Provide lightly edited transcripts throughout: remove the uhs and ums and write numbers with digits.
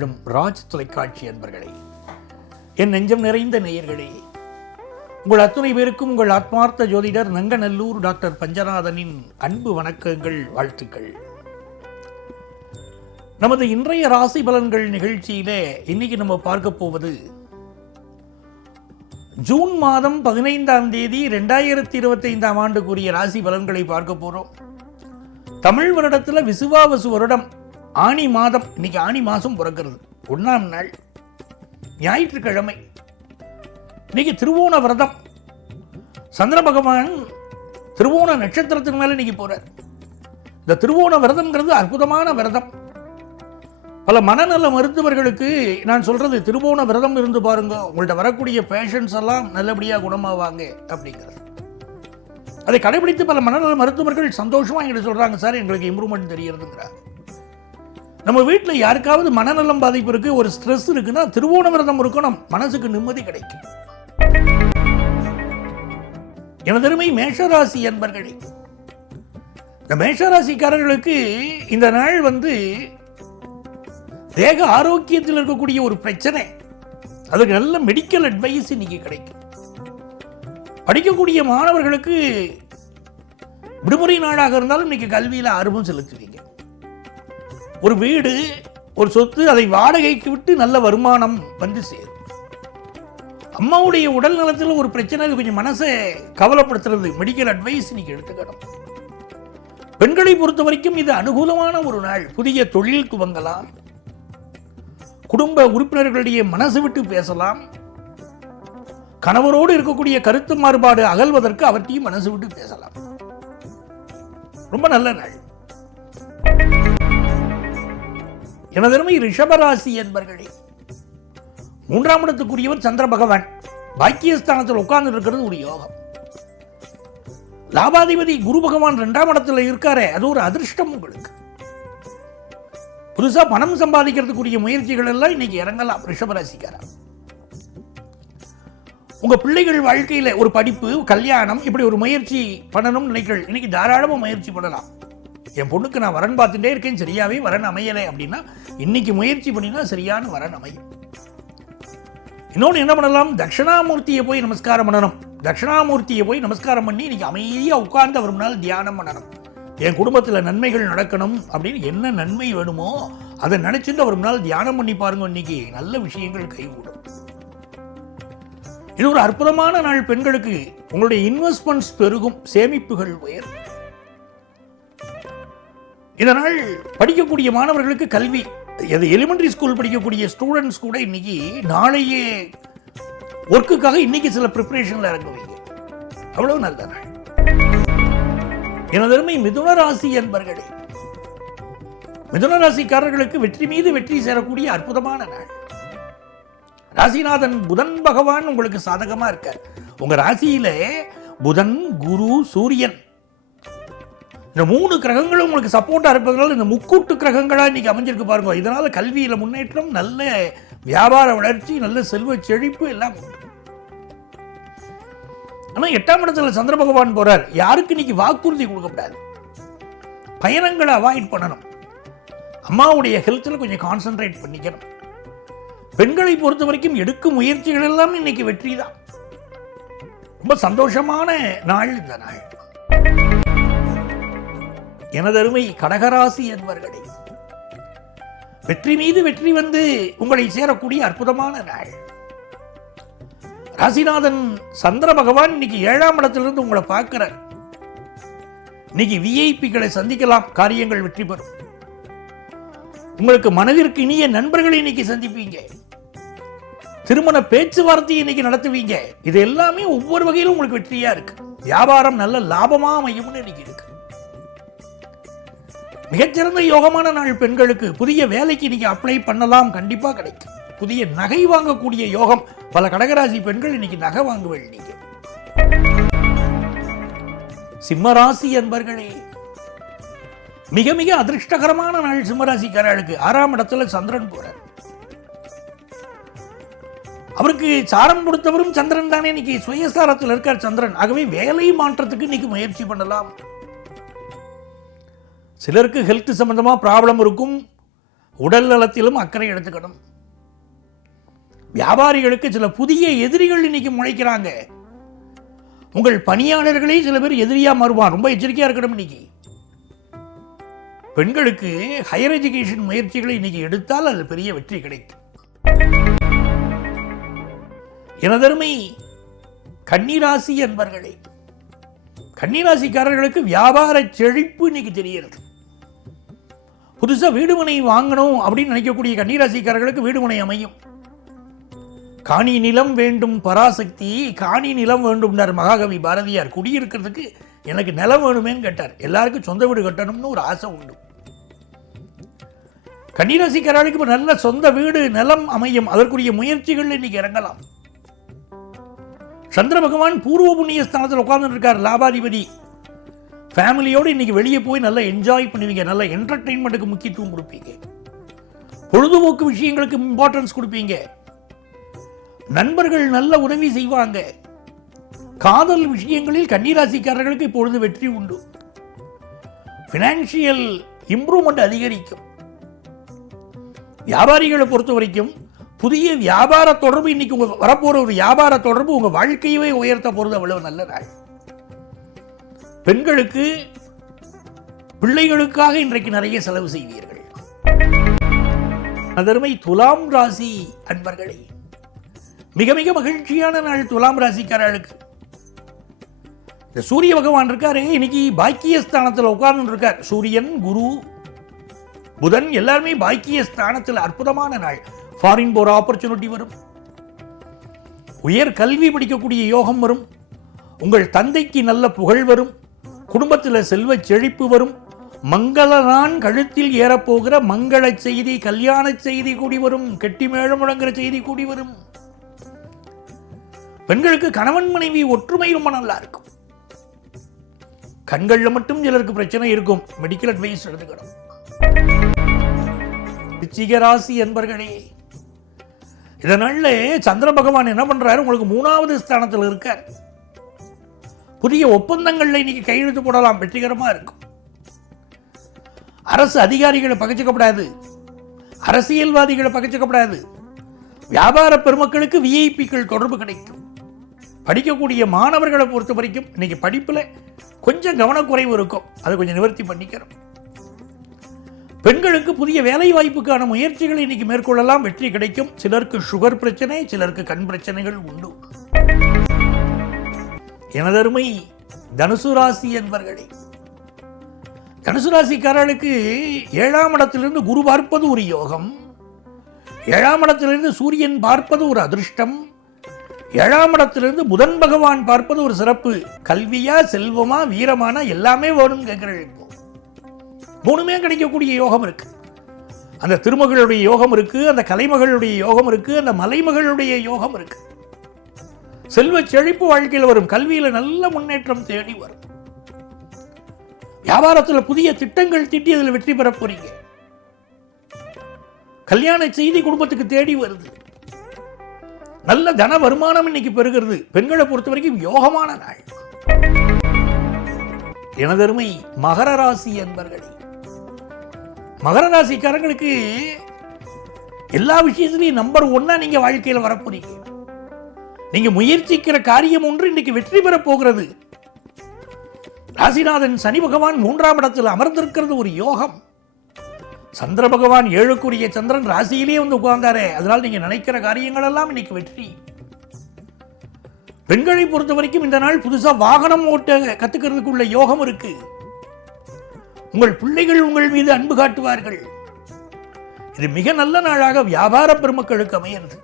மகிழும் ராஜ் தொலைக்காட்சி அன்பர்களே, என் நெஞ்சம் நிறைந்த நேயர்களே, உங்கள் அத்துணை பேருக்கும் உங்கள் ஆத்மார்த்த ஜோதிடர் நங்கநல்லூர் டாக்டர் பஞ்சநாதனின் அன்பு வணக்கங்கள், வாழ்த்துக்கள். நமது இன்றைய ராசி பலன்கள் நிகழ்ச்சியிலே இன்னைக்கு நம்ம பார்க்க போவது ஜூன் மாதம் 15ஆம் தேதி 2025ஆம் ஆண்டுக்குரிய ராசி பலன்களை பார்க்க போறோம். தமிழ் வருடத்தில் விசுவாவசு வருடம் ஆனி மாதம், இன்னைக்கு ஆனி மாதம் பிறக்கிறது, 1ஆம் நாள் ஞாயிற்றுக்கிழமை. இன்னைக்கு திருவோண விரதம். சந்திர பகவான் திருவோண நட்சத்திரத்தின் மேல இன்னைக்கு போறார். இந்த திருவோண விரதம்ங்கிறது அற்புதமான விரதம். பல மனநல மருத்துவர்களுக்கு நான் சொல்றது, திருவோண விரதம் இருந்து பாருங்க, உங்கள்ட்ட வரக்கூடிய பேஷண்ட்ஸ் எல்லாம் நல்லபடியாக குணமாவாங்க அப்படிங்கிறது. அதை கடைபிடித்து பல மனநல மருத்துவர்கள் சந்தோஷமா எங்களுக்கு சொல்றாங்க, சார் எங்களுக்கு இம்ப்ரூவ்மெண்ட் தெரியறதுங்கிறார். நம்ம வீட்டில் யாருக்காவது மனநலம் பாதிப்பு இருக்கு, ஒரு ஸ்ட்ரெஸ் இருக்குன்னா திருவோண விரதம் இருக்கணும், மனசுக்கு நிம்மதி கிடைக்கும். எனதருமை மேஷராசி அன்பர்களே, இந்த மேஷராசிக்காரர்களுக்கு இந்த நாள் தேக ஆரோக்கியத்தில் இருக்கக்கூடிய ஒரு பிரச்சனை, அதுக்கு நல்ல மெடிக்கல் அட்வைஸ் இன்னைக்கு கிடைக்கும். படிக்கக்கூடிய மாணவர்களுக்கு விடுமுறை நாளாக இருந்தாலும் இன்னைக்கு கல்வியில் ஆர்வம் செலுத்துவீங்க. ஒரு வீடு, ஒரு சொத்து, அதை வாடகைக்கு விட்டு நல்ல வருமானம் சேரும். அம்மாவுடைய உடல் நலத்தில் ஒரு பிரச்சனை, அது கொஞ்சம் மனசை கவலைப்படுத்துறது, மெடிக்கல் அட்வைஸ் இன்னைக்கு எடுத்துக்கணும். பெண்களை பொறுத்த வரைக்கும் இது அனுகூலமான ஒரு நாள். புதிய தொழில் துவங்கலாம், குடும்ப உறுப்பினர்களிடையே மனசு விட்டு பேசலாம், கணவரோடு இருக்கக்கூடிய கருத்து மாறுபாடு அகல்வதற்கு அவற்றையும் மனசு விட்டு பேசலாம். ரொம்ப நல்ல நாள். எனதருமை ரிஷபராசி என்பர்களே, 3ஆம் இடத்துக்குரியவர் சந்திர பகவான் பாக்கியஸ்தானத்தில் உட்கார்ந்து இருக்கிறது ஒரு யோகம். லாபாதிபதி குரு பகவான் 2ஆம் இடத்துல இருக்காரே, அது ஒரு அதிர்ஷ்டம். உங்களுக்கு புதுசா பணம் சம்பாதிக்கிறதுக்குரிய முயற்சிகள் எல்லாம் இன்னைக்கு இறங்கலாம். ரிஷபராசிக்காரா, உங்க பிள்ளைகள் வாழ்க்கையில ஒரு படிப்பு, கல்யாணம், இப்படி ஒரு முயற்சி பண்ணணும்னு நினைக்கிறீர்கள், இன்னைக்கு தாராளமா முயற்சி பண்ணலாம். என் பொண்ணுக்கு நான் வரன் பார்த்துட்டே இருக்கேன், சரியாவே வரன் அமையலை அப்படின்னா இன்னைக்கு முயற்சி பண்ணினா சரியான வரன் அமையும். இன்னொன்று என்ன பண்ணலாம், தட்சிணாமூர்த்தியை போய் நமஸ்காரம் பண்ணணும். தட்சிணாமூர்த்தியை போய் நமஸ்காரம் பண்ணி இன்னைக்கு அமைதியாக உட்கார்ந்து அவர் முன்னால் தியானம் பண்ணணும். என் குடும்பத்தில் நன்மைகள் நடக்கணும் அப்படின்னு என்ன நன்மை வேணுமோ அதை நினைச்சிட்டு அவர் முன்னால் தியானம் பண்ணி பாருங்க, இன்னைக்கு நல்ல விஷயங்கள் கைகூடும். இது ஒரு அற்புதமான நாள். பெண்களுக்கு உங்களுடைய இன்வெஸ்ட்மெண்ட்ஸ் பெருகும், சேமிப்புகள் உயரும். இதனால் படிக்கக்கூடிய மாணவர்களுக்கு கல்வி, எலிமெண்டரி ஸ்கூல் படிக்கக்கூடிய ஸ்டூடெண்ட்ஸ் கூட இன்னைக்கு நாளையே ஒர்க்குக்காக இன்னைக்கு சில ப்ரிப்பரேஷன்ல இறங்குவீங்க. அவ்வளவு நல்ல நாள். எனதருமை மிதுன ராசி என்பர்களே, மிதுன ராசிக்காரர்களுக்கு வெற்றி மீது வெற்றி சேரக்கூடிய அற்புதமான நாள். ராசிநாதன் புதன் பகவான் உங்களுக்கு சாதகமா இருக்கார். உங்க ராசியில புதன், குரு, சூரியன், இந்த 3 கிரகங்களும் உங்களுக்கு சப்போர்ட்டா இருப்பதனால இந்த முக்கூட்டு கிரகங்களா இன்னைக்கு அமைஞ்சிருக்கு பாருங்க. இதனால கல்வியில முன்னேற்றம், நல்ல வியாபார வளர்ச்சி, நல்ல செல்வ செழிப்பு எல்லாம் உண்டு. ஆனா 8ஆம் இடத்துல சந்திர பகவான் போறார். யாருக்கு இன்னைக்கு வாக்குறுதி கொடுக்கப்படாது, பயணங்களை அவாய்ட் பண்ணணும், அம்மாவுடைய ஹெல்த்ல கொஞ்சம் கான்சென்ட்ரேட் பண்ணிக்கணும். பெண்களை பொறுத்த வரைக்கும் எடுக்கும் முயற்சிகள் எல்லாம் இன்னைக்கு வெற்றி தான். ரொம்ப சந்தோஷமான நாள் இந்த நாள். எனதருமை கடகராசி என்பர்களே, வெற்றி மீது வெற்றி உங்களை சேரக்கூடிய அற்புதமான நாள். ராசிநாதன் சந்திர பகவான் இன்னைக்கு 7ஆம் இடத்திலிருந்து உங்களை பார்க்கிறார். இன்னைக்கு விஐபிகளை சந்திக்கலாம், காரியங்கள் வெற்றி பெறும். உங்களுக்கு மனதிற்கு இனிய நண்பர்களை இன்னைக்கு சந்திப்பீங்க. திருமண பேச்சுவார்த்தையை இன்னைக்கு நடத்துவீங்க. இது எல்லாமே ஒவ்வொரு வகையிலும் உங்களுக்கு வெற்றியா இருக்கு. வியாபாரம் நல்ல லாபமா அமையும்னு இன்னைக்கு இருக்கு. மிகச்சிறந்த யோகமான நாள் பெண்களுக்கு. புதிய வேலைக்கு இன்னைக்கு அப்ளை பண்ணலாம், கண்டிப்பா கிடைக்கும். புதிய நகை வாங்கக்கூடிய யோகம். பல கடகராசி பெண்கள் இன்னைக்கு நகை வாங்குவீங்க. நீங்க சிம்மராசி என்பர்களே, மிக மிக அதிர்ஷ்டகரமான நாள் சிம்மராசிக்காரர்களுக்கு. 6ஆம் இடத்துல சந்திரன் போறார். அவருக்கு சாரம் கொடுத்தவரும் சந்திரன் தானே. இன்னைக்கு சுயசாரத்தில் இருக்கார் சந்திரன். ஆகவே வேலை மாற்றத்துக்கு இன்னைக்கு முயற்சி பண்ணலாம். சிலருக்கு ஹெல்த் சம்பந்தமா ப்ராப்ளம் இருக்கும், உடல் நலத்திலும் அக்கறை எடுத்துக்கணும். வியாபாரிகளுக்கு சில புதிய எதிரிகள் இன்னைக்கு முளைக்கிறாங்க. உங்கள் பணியாளர்களே சில பேர் எதிரியா மாறுவான். ரொம்ப எச்சரிக்கையா இருக்கணும். இன்னைக்கு பெண்களுக்கு ஹையர் எஜுகேஷன் முயற்சிகளை இன்னைக்கு எடுத்தால் அது பெரிய வெற்றி கிடைக்கும். எனதருமை கன்னிராசி அன்பர்களே, கன்னிராசிக்காரர்களுக்கு வியாபார செழிப்பு இன்னைக்கு தெரிகிறது. புதுசா வீடுமனை வாங்கணும் அப்படின்னு நினைக்கக்கூடிய கன்னிராசிக்காரர்களுக்கு வீடுமனை அமையும். காணி நிலம் வேண்டும் பராசக்தி, காணி நிலம் வேண்டும் மகாகவி பாரதியார். குடியிருக்கிறதுக்கு எனக்கு நிலம் வேணுமேன்னு கேட்டார். எல்லாருக்கும் சொந்த வீடு கட்டணும்னு ஒரு ஆசை உண்டு. கன்னிராசிக்காரர்களுக்கு இப்போ நல்ல சொந்த வீடு நிலம் அமையும். அதற்குரிய முயற்சிகள் இன்னைக்கு இறங்கலாம். சந்திர பகவான் பூர்வ புண்ணிய ஸ்தானத்தில் உட்கார்ந்து இருக்கார், லாபாதிபதி. ஃபேமிலியோடு இன்னைக்கு வெளியே போய் நல்லா என்ஜாய் பண்ணுவீங்க. நல்ல என்டர்டெயின்மெண்ட்டுக்கு முக்கியத்துவம் கொடுப்பீங்க. பொழுதுபோக்கு விஷயங்களுக்கு இம்பார்ட்டன்ஸ் கொடுப்பீங்க. நண்பர்கள் நல்ல உதவி செய்வாங்க. காதல் விஷயங்களில் கன்னிராசிக்காரர்களுக்கு இப்பொழுது வெற்றி உண்டு. ஃபினான்ஷியல் இம்ப்ரூவ்மெண்ட் அதிகரிக்கும். வியாபாரிகளை பொறுத்த வரைக்கும் புதிய வியாபார தொடர்பு இன்னைக்கு உங்க வரப்போற ஒரு வியாபார தொடர்பு உங்க வாழ்க்கையவே உயர்த்த போறது அவ்வளவு நல்ல நாள். பெண்களுக்கு பிள்ளைகளுக்காக இன்றைக்கு நிறைய செலவு செய்வீர்கள். அதர்மை துலாம் ராசி அன்பர்களே, மிக மிக மகிழ்ச்சியான நாள் துலாம் ராசிக்காரர்களுக்கு. இந்த சூரிய பகவான் இருக்காரு, இன்னைக்கு பாக்கியஸ்தானத்தில் உட்கார்ந்து இருக்கார். சூரியன், குரு, புதன் எல்லாருமே பாக்கியஸ்தானத்தில் அற்புதமான நாள். ஃபாரின் போற ஆப்பர்ச்சுனிட்டி வரும். உயர் கல்வி படிக்கக்கூடிய யோகம் வரும். உங்கள் தந்தைக்கு நல்ல புகழ் வரும். குடும்பத்தில் செல்வ செழிப்பு வரும். மங்களனான் கழுத்தில் ஏறப்போகிற மங்கள செய்தி, கல்யாண செய்தி கூடி வரும். கெட்டி மேளம் முழங்குற செய்தி கூடி வரும். பெண்களுக்கு கணவன் மனைவி ஒற்றுமை ரொம்ப நல்லா இருக்கும். கண்கள்ல மட்டும் சிலருக்கு பிரச்சனை இருக்கும். மெடிக்கல் அட்வைஸ் எடுத்துக்கணும். விருச்சிகராசி என்பர்களே, இதனால சந்திர பகவான் என்ன பண்றாரு, உங்களுக்கு 3வது ஸ்தானத்தில் இருக்கார். புதிய ஒப்பந்தங்கள்ல இன்னைக்கு கையெழுத்து போடலாம். வெற்றிகரமா இருக்கும். அரசு அதிகாரிகளை பகைச்சுக்கப்படாது. அரசியல்வாதிகளை பகைச்சுக்கப்படாது. வியாபார பெருமக்களுக்கு விஐபிக்கள் தொடர்பு கிடைக்கும். படிக்கக்கூடிய மாணவர்களை பொறுத்த வரைக்கும் இன்னைக்கு படிப்புல கொஞ்சம் கவனக்குறைவு இருக்கும். அதை கொஞ்சம் நிவர்த்தி பண்ணிக்கிறோம். பெண்களுக்கு புதிய வேலை வாய்ப்புக்கான முயற்சிகளை இன்னைக்கு மேற்கொள்ளலாம். வெற்றி கிடைக்கும். சிலருக்கு சுகர் பிரச்சனை, சிலருக்கு கண் பிரச்சனைகள் உண்டு. எனதருமை தனுசு ராசி என்பர்களே, தனுசு ராசிக்காரர்களுக்கு 7ஆம் இடத்திலிருந்து குரு பார்ப்பது ஒரு யோகம். 7ஆம் இடத்திலிருந்து சூரியன் பார்ப்பது ஒரு அதிர்ஷ்டம். 7ஆம் இடத்திலிருந்து புதன் பகவான் பார்ப்பது ஒரு சிறப்பு. கல்வியா, செல்வமா, வீரமான எல்லாமே வேணும் கேட்கிறேன். மூணுமே கிடைக்கக்கூடிய யோகம் இருக்கு. அந்த திருமகளுடைய யோகம் இருக்கு, அந்த கலைமகளுடைய யோகம் இருக்கு, அந்த மலைமகளுடைய யோகம் இருக்கு. செல்வ செழிப்பு வாழ்க்கையில் வரும். கல்வியில நல்ல முன்னேற்றம் தேடி வரும். வியாபாரத்தில் புதிய திட்டங்கள் தீட்டி அதில் வெற்றி பெற போறீங்க. கல்யாண செய்தி குடும்பத்துக்கு தேடி வருது. நல்ல தன வருமானம் இன்னைக்கு பெறுகிறது. பெண்களை பொறுத்த வரைக்கும் யோகமான நாள். எனதருமை மகர ராசி என்பர்களே, மகர ராசிக்காரங்களுக்கு எல்லா விஷயத்திலையும் நம்பர் 1 நீங்க வாழ்க்கையில் வரப்போறீங்க. நீங்க முயற்சிக்கிற காரியம் ஒன்று இன்னைக்கு வெற்றி பெற போகிறது. ராசிநாதன் சனி பகவான் 3ஆம் இடத்தில் அமர்ந்திருக்கிறது ஒரு யோகம். சந்திர பகவான் 7க்குரிய சந்திரன் ராசியிலேயே வந்து உட்கார்ந்தாரே, அதனால் நீங்க நினைக்கிற காரியங்கள் எல்லாம் இன்னைக்கு வெற்றி. பெண்களை பொறுத்த வரைக்கும் இந்த நாள் புதுசா வாகனம் ஓட்ட கத்துக்கிறதுக்குள்ள யோகம் இருக்கு. உங்கள் பிள்ளைகள் உங்கள் மீது அன்பு காட்டுவார்கள். இது மிக நல்ல நாளாக வியாபார பெருமக்களுக்கு அமைகிறது.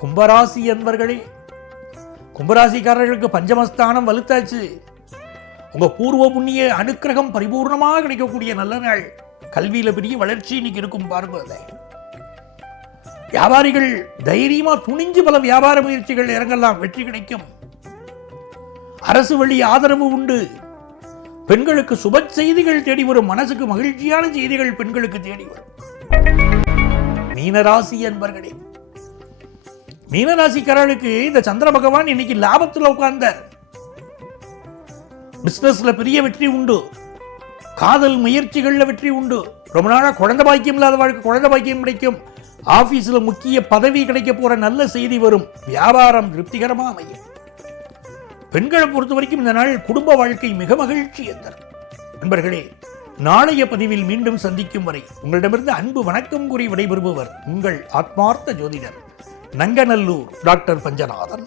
கும்பராசி என்பர்களே, கும்பராசிக்காரர்களுக்கு பஞ்சமஸ்தானம் வலுத்தாச்சு. உங்க பூர்வ புண்ணிய அனுக்கிரகம் பரிபூர்ணமாக கிடைக்கக்கூடிய நல்ல நாள். கல்வியில பெரிய வளர்ச்சி இன்னைக்கு இருக்கும். பாருங்க, வியாபாரிகள் தைரியமா துணிஞ்சு பல வியாபார முயற்சிகள் இறங்கலாம். வெற்றி கிடைக்கும். அரசு வழி ஆதரவு உண்டு. பெண்களுக்கு சுப செய்திகள் தேடி வரும். மனசுக்கு மகிழ்ச்சியான செய்திகள் பெண்களுக்கு தேடி வரும். மீனராசி என்பர்களே, மீனராசிக்காரர்களுக்கு இந்த சந்திர பகவான் இன்னைக்கு லாபத்தில் உட்கார்ந்தார். பிசினஸ்ல பெரிய வெற்றி உண்டு. காதல் முயற்சிகள்ல வெற்றி உண்டு. ரொம்ப நாளாக குழந்தை பாக்கியம் இல்லாத வாழ்க்கை குழந்தை பாக்கியம் கிடைக்கும். ஆபீஸில் முக்கிய பதவி கிடைக்க போற நல்ல செய்தி வரும். வியாபாரம் திருப்திகரமாக அமையும். பெண்களை பொறுத்த வரைக்கும் இந்த நாள் குடும்ப வாழ்க்கை மிக மகிழ்ச்சி தரும். நண்பர்களே, நாளைய பதிவில் மீண்டும் சந்திக்கும் வரை உங்களிடமிருந்து அன்பு வணக்கம் கூறி விடைபெறுபவர் உங்கள் ஆத்மார்த்த ஜோதிடர் நங்கநல்லூர் டாக்டர் பஞ்சநாதன்.